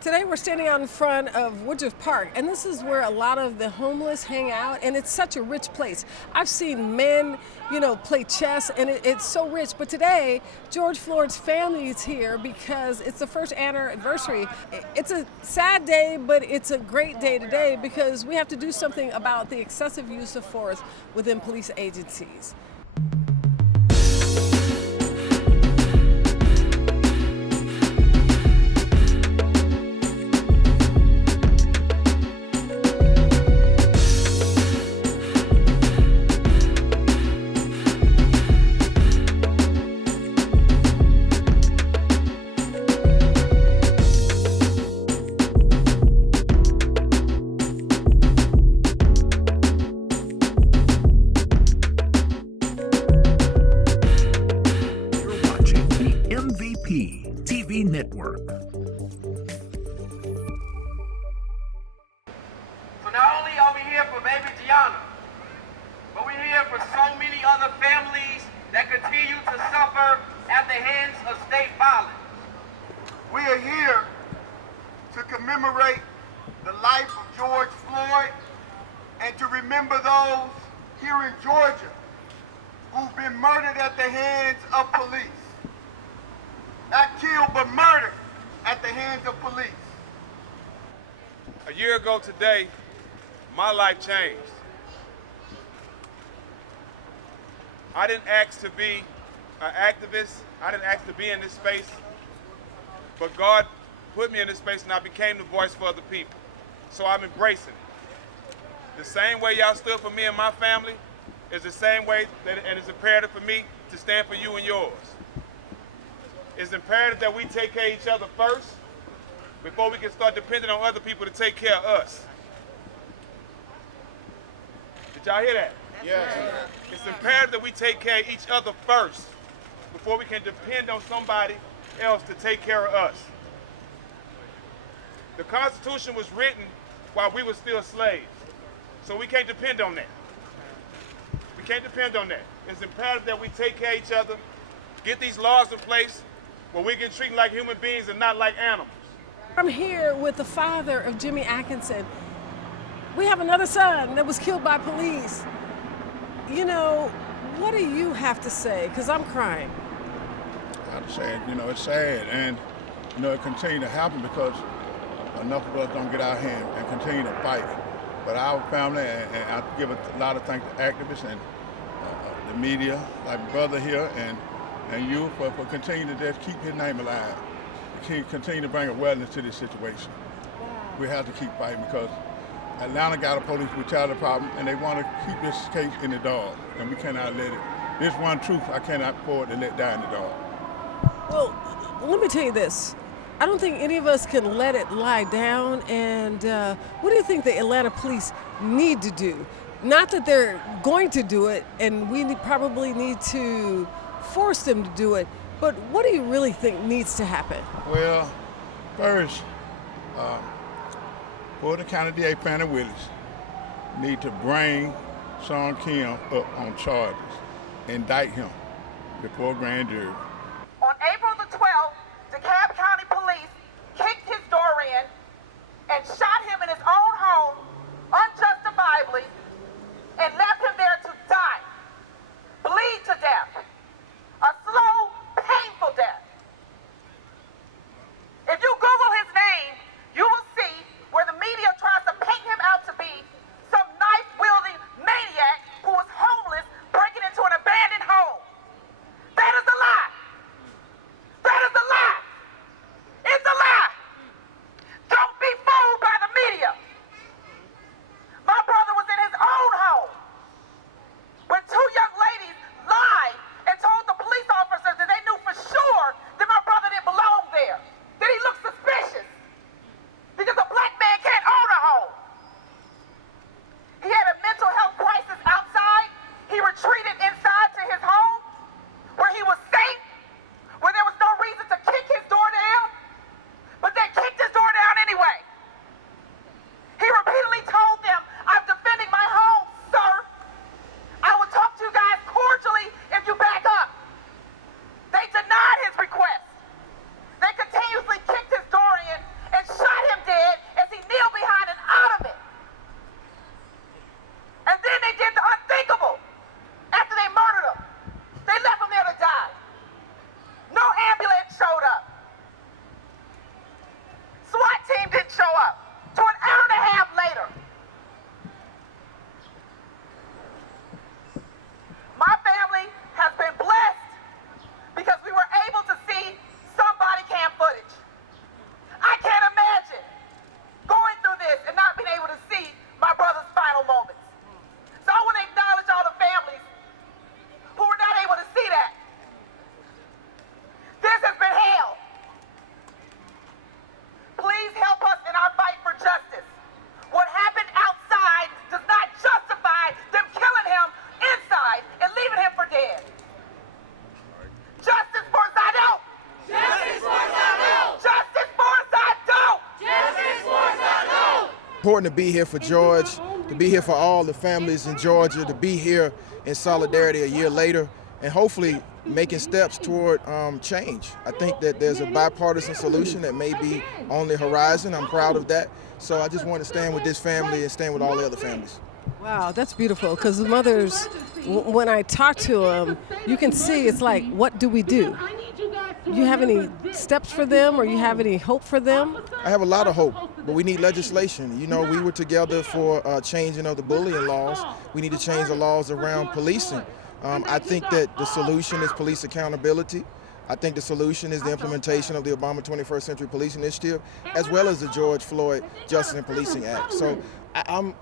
Today we're standing out in front of Woodruff Park, and this is where a lot of the homeless hang out, and it's such a rich place. I've seen men, play chess, and it's so rich. But today, George Floyd's family is here because it's the first anniversary. It's a sad day, but it's a great day today because we have to do something about the excessive use of force within police agencies. TV Network. So not only are we here for baby Gianna, but we're here for so many other families that continue to suffer at the hands of state violence. We are here to commemorate the life of George Floyd and to remember those here in Georgia who've been murdered at the hands of police. Not killed, but murdered at the hands of police. A year ago today, my life changed. I didn't ask to be an activist. I didn't ask to be in this space. But God put me in this space and I became the voice for other people. So I'm embracing it. The same way y'all stood for me and my family is the same way and it's imperative for me to stand for you and yours. It's imperative that we take care of each other first before we can start depending on other people to take care of us. Did y'all hear that? Yes. It's imperative that we take care of each other first before we can depend on somebody else to take care of us. The Constitution was written while we were still slaves, so we can't depend on that. We can't depend on that. It's imperative that we take care of each other, get these laws in place where we can treat them like human beings and not like animals. I'm here with the father of Jimmy Atkinson. We have another son that was killed by police. What do you have to say? Because I'm crying. I have to say, it's sad, and, it continues to happen because enough of us don't get out here and continue to fight. But our family, and I give a lot of thanks to activists and the media, like brother here, and you for continuing to just keep his name alive. Continue to bring awareness to this situation. Wow. We have to keep fighting because Atlanta got a police brutality problem and they want to keep this case in the dark, and we cannot let it. This one truth I cannot afford to let die in the dark. Well, let me tell you this. I don't think any of us can let it lie down. And what do you think the Atlanta police need to do? Not that they're going to do it, and we probably need to force them to do it, but what do you really think needs to happen? Well, first, Fulton County DA Fannie Willis need to bring Sean Kim up on charges, indict him before grand jury. On April the 12th, DeKalb County Police kicked his door in and shot him in his own home unjustifiably and left him there to die, bleed to death, a slow, painful death. If you Google his name, you will see where the media tries to paint him out to be some knife-wielding maniac who was homeless breaking into an abandoned home. That is a lie. Important to be here for George, to be here for all the families in Georgia, to be here in solidarity a year later, and hopefully making steps toward change. I think that there's a bipartisan solution that may be on the horizon. I'm proud of that. So I just want to stand with this family and stand with all the other families. Wow, that's beautiful, because the mothers, when I talk to them, you can see it's like, what do we do? You have any steps for them, or you have any hope for them? I have a lot of hope, but we need legislation. You know, we were together for changing of the bullying laws. We need to change the laws around policing. I think that the solution is police accountability. I think the solution is the implementation of the Obama 21st Century Police Initiative, as well as the George Floyd Justice and Policing Act. So I'm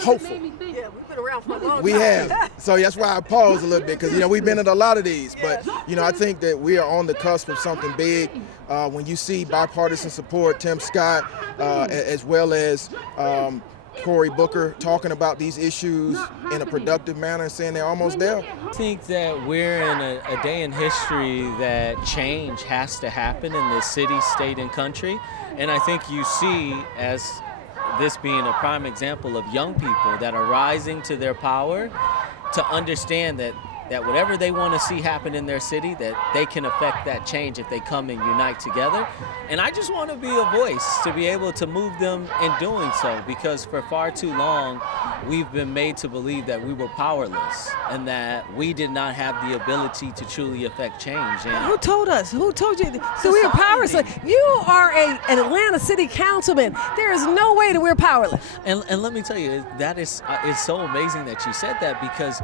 hopeful. Yeah, we've been around for a long time. We have. So that's why I paused a little bit, because, you know, we've been at a lot of these. But, you know, I think that we are on the cusp of something big. When you see bipartisan support, Tim Scott, as well as Cory Booker talking about these issues in a productive manner and saying they're almost there. I think that we're in a day in history that change has to happen in this city, state, and country. And I think you see, as this being a prime example of young people that are rising to their power to understand that whatever they want to see happen in their city, that they can affect that change if they come and unite together. And I just want to be a voice to be able to move them in doing so, because for far too long, we've been made to believe that we were powerless and that we did not have the ability to truly affect change. And who told us? Who told you that we were powerless? You are an Atlanta City Councilman. There is no way that we're powerless. And let me tell you, that is it's so amazing that you said that, because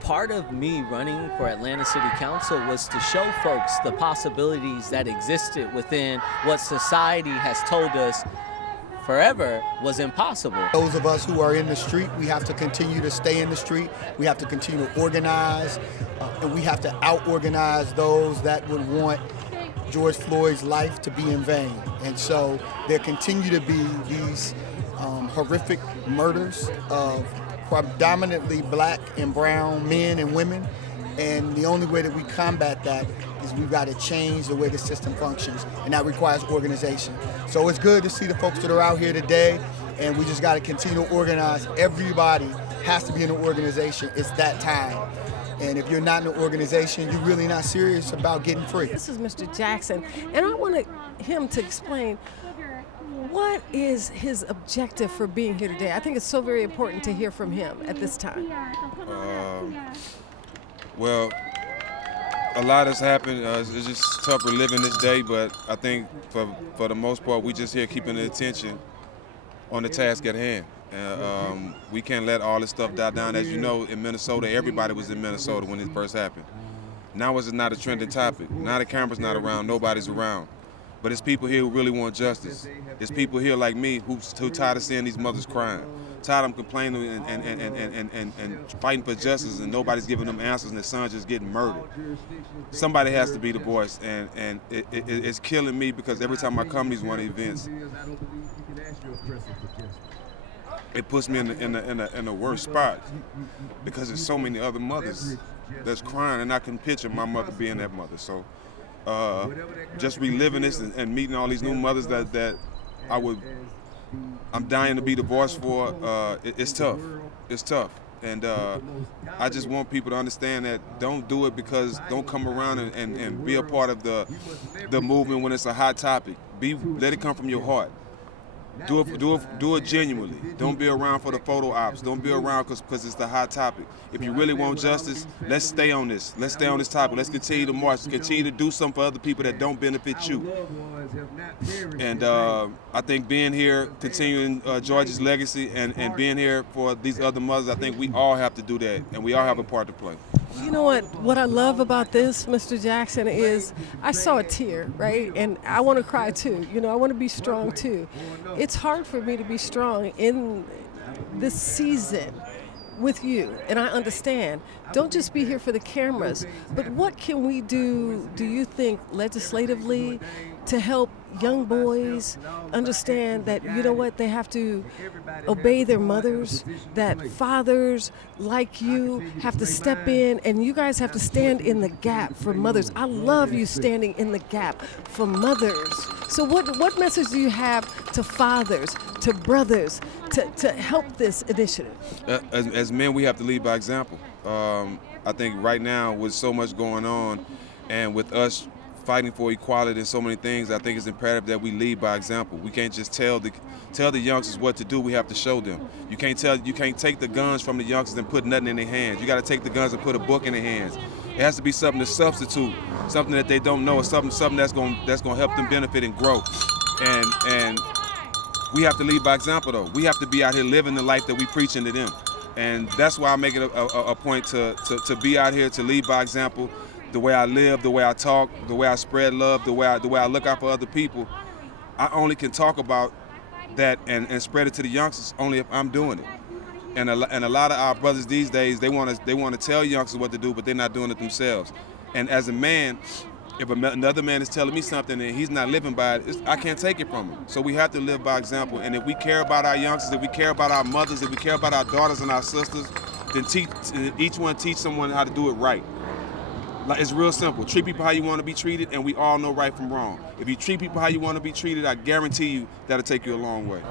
part of me running for Atlanta City Council was to show folks the possibilities that existed within what society has told us forever was impossible. Those of us who are in the street, we have to continue to stay in the street. We have to continue to organize, and we have to out-organize those that would want George Floyd's life to be in vain. And so there continue to be these horrific murders of predominantly black and brown men and women, and the only way that we combat that is we've got to change the way the system functions, and that requires organization. So it's good to see the folks that are out here today, and we just got to continue to organize. Everybody has to be in an organization. It's that time. And if you're not in an organization, you're really not serious about getting free. This is Mr. Jackson, and I wanted him to explain what is his objective for being here today. I think it's so very important to hear from him at this time. Well, a lot has happened. It's just tougher living this day, but I think for the most part, we just here keeping the attention on the task at hand. We can't let all this stuff die down. As you know, in Minnesota, everybody was in Minnesota when it first happened. Now it's not a trending topic. Now the camera's not around, nobody's around. But it's people here who really want justice. It's people here like me who tired of seeing these mothers crying, tired of them complaining and fighting for justice, and nobody's giving them answers, and their son's just getting murdered. Somebody has to be the voice, and it's killing me, because every time I come to these one events, it puts me in a worse spot, because there's so many other mothers that's crying, and I can picture my mother being that mother. So just reliving this and meeting all these new mothers that I'm dying to be the voice for, it's tough. It's tough. And I just want people to understand that don't do it because don't come around and be a part of the movement when it's a hot topic. Let it come from your heart. Do it genuinely. Don't be around for the photo ops. Don't be around because it's the hot topic. If you really want justice, let's stay on this. Let's stay on this topic. Let's continue to march. Continue to do something for other people that don't benefit you. And I think being here, continuing George's legacy, and being here for these other mothers, I think we all have to do that, and we all have a part to play. You know what I love about this, Mr. Jackson, is I saw a tear, right? And I want to cry too. You know, I want to be strong too. It's hard for me to be strong in this season with you, and I understand. Don't just be here for the cameras, but what can we do you think, legislatively, to help young boys understand that, you know what, they have to obey their mothers, that fathers like you have to step in, and you guys have to stand in the gap for mothers. I love you standing in the gap for mothers So what message do you have to fathers, to brothers, to help this initiative? As men, we have to lead by example. I think right now with so much going on and with us fighting for equality and so many things, I think it's imperative that we lead by example. We can't just tell the youngsters what to do. We have to show them. You can't take the guns from the youngsters and put nothing in their hands. You got to take the guns and put a book in their hands. It has to be something to substitute, something that they don't know, or something that's going to help them benefit and grow. And we have to lead by example, though. We have to be out here living the life that we preaching to them. And that's why I make it a point to be out here, to lead by example. The way I live, the way I talk, the way I spread love, the way I look out for other people. I only can talk about that and spread it to the youngsters only if I'm doing it. And a lot of our brothers these days, they want to tell youngsters what to do, but they're not doing it themselves. And as a man, if another man is telling me something and he's not living by it, I can't take it from him. So we have to live by example. And if we care about our youngsters, if we care about our mothers, if we care about our daughters and our sisters, then each one teach someone how to do it right. Like, it's real simple. Treat people how you want to be treated, and we all know right from wrong. If you treat people how you want to be treated, I guarantee you that'll take you a long way.